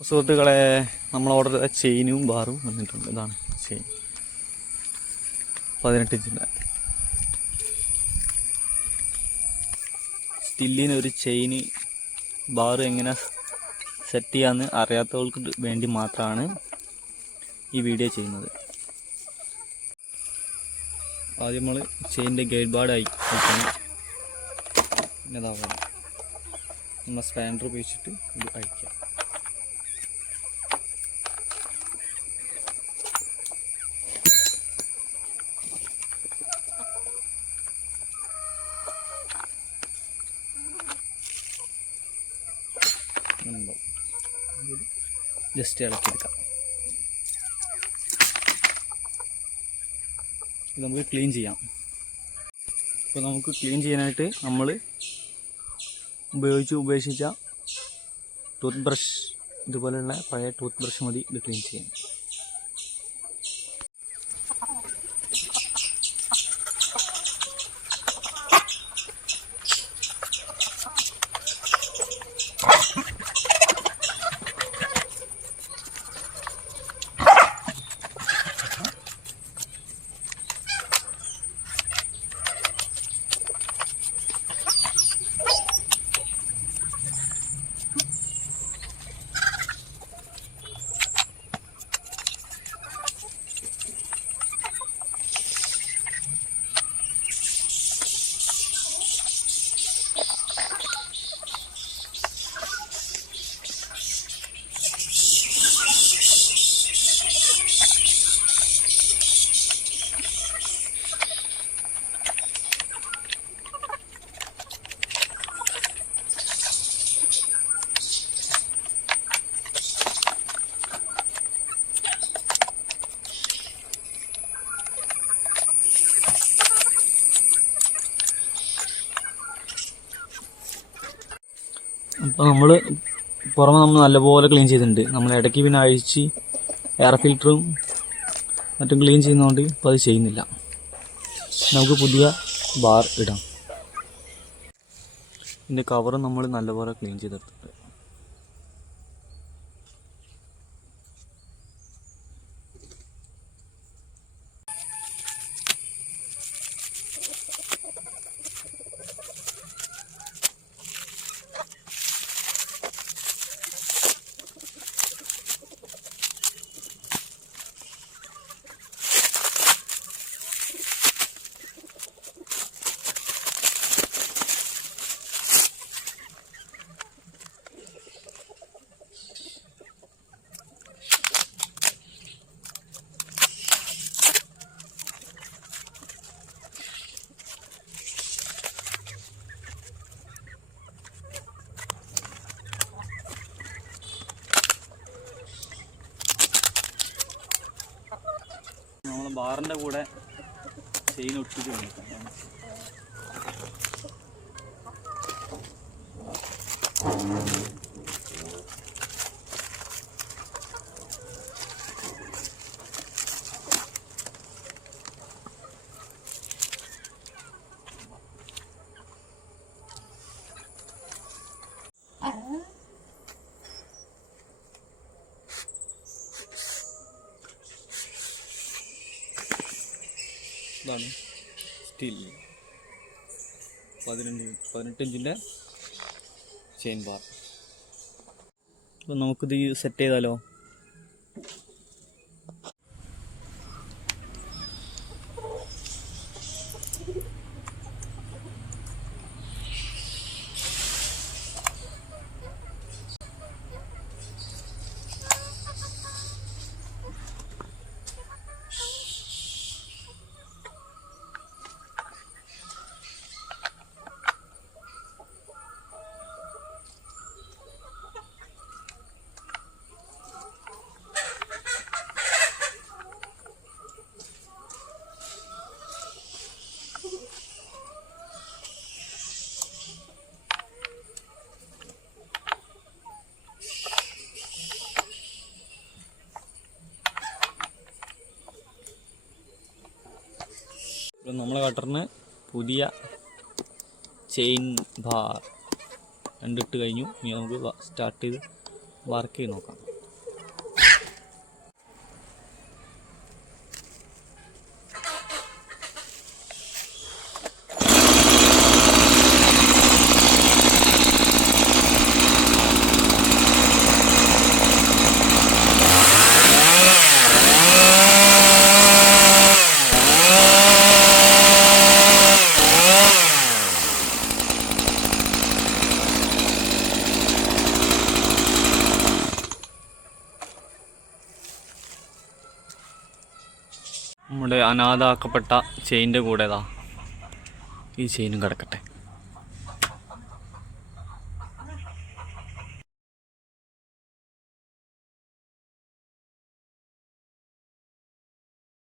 സുഹൃത്തുക്കളെ നമ്മൾ ഓർഡർ ചെയ്ത ചെയിനും ബാറും വന്നിട്ടുണ്ട്. ഇതാണ് ചെയിൻ പതിനെട്ട് ഇഞ്ചിന്റെ സ്റ്റില്ലിന് ഒരു ചെയിന് ബാറ് എങ്ങനെ സെറ്റ് ചെയ്യാമെന്ന് അറിയാത്തവർക്ക് വേണ്ടി മാത്രമാണ് ഈ വീഡിയോ ചെയ്യുന്നത്. ആദ്യം നമ്മൾ ചെയിന്റെ ഗൈഡ് ബാർഡ് അയക്കണം പിന്നെ ഇതാവണം നമ്മൾ സ്പാൻഡർ ഉപയോഗിച്ചിട്ട് ഇത് അയക്കാം ജസ്റ്റ് ഇളക്കിയെടുക്കാം. നമുക്ക് ക്ലീൻ ചെയ്യാം. ഇപ്പോൾ നമുക്ക് ക്ലീൻ ചെയ്യാനായിട്ട് നമ്മൾ ഉപയോഗിച്ച് ഉപേക്ഷിച്ച ടൂത്ത് ബ്രഷ് ഇതുപോലെയുള്ള പഴയ ടൂത്ത് ബ്രഷ് മതി ഇത് ക്ലീൻ ചെയ്യാൻ. അപ്പോൾ നമ്മൾ പുറമെ നമ്മൾ നല്ലപോലെ ക്ലീൻ ചെയ്തിട്ടുണ്ട്. നമ്മൾ ഇടയ്ക്ക് പിന്നെ അഴിച്ച് എയർ ഫിൽറ്ററും മറ്റും ക്ലീൻ ചെയ്യുന്നതുകൊണ്ട് ഇപ്പോൾ അത് ചെയ്യുന്നില്ല. നമുക്ക് പുതിയ ബാർ ഇടാം. ഇതിന്റെ കവറും നമ്മൾ നല്ലപോലെ ക്ലീൻ ചെയ്തെടുത്തിട്ടുണ്ട്. നമ്മൾ ബാറിന്റെ കൂടെ ചെയിൻ ഒട്ടിച്ച് കൊടുക്കാം ഇതാണ് സ്റ്റീൽ. പതിനഞ്ച് പതിനെട്ട് ഇഞ്ചിന്റെ ചെയിൻ ബാർ. അപ്പോൾ നമുക്കിത് സെറ്റ് ചെയ്താലോ? ഇപ്പം നമ്മളെ കട്ടറിന് പുതിയ ചെയിൻ ബാർ രണ്ടിട്ട് കഴിഞ്ഞു. ഇനി നമുക്ക് സ്റ്റാർട്ട് ചെയ്ത് വർക്ക് ചെയ്ത് നോക്കാം. അനാഥാക്കപ്പെട്ട ചെയിന്റെ കൂടെതാ ഈ ചെയിനും കിടക്കട്ടെ.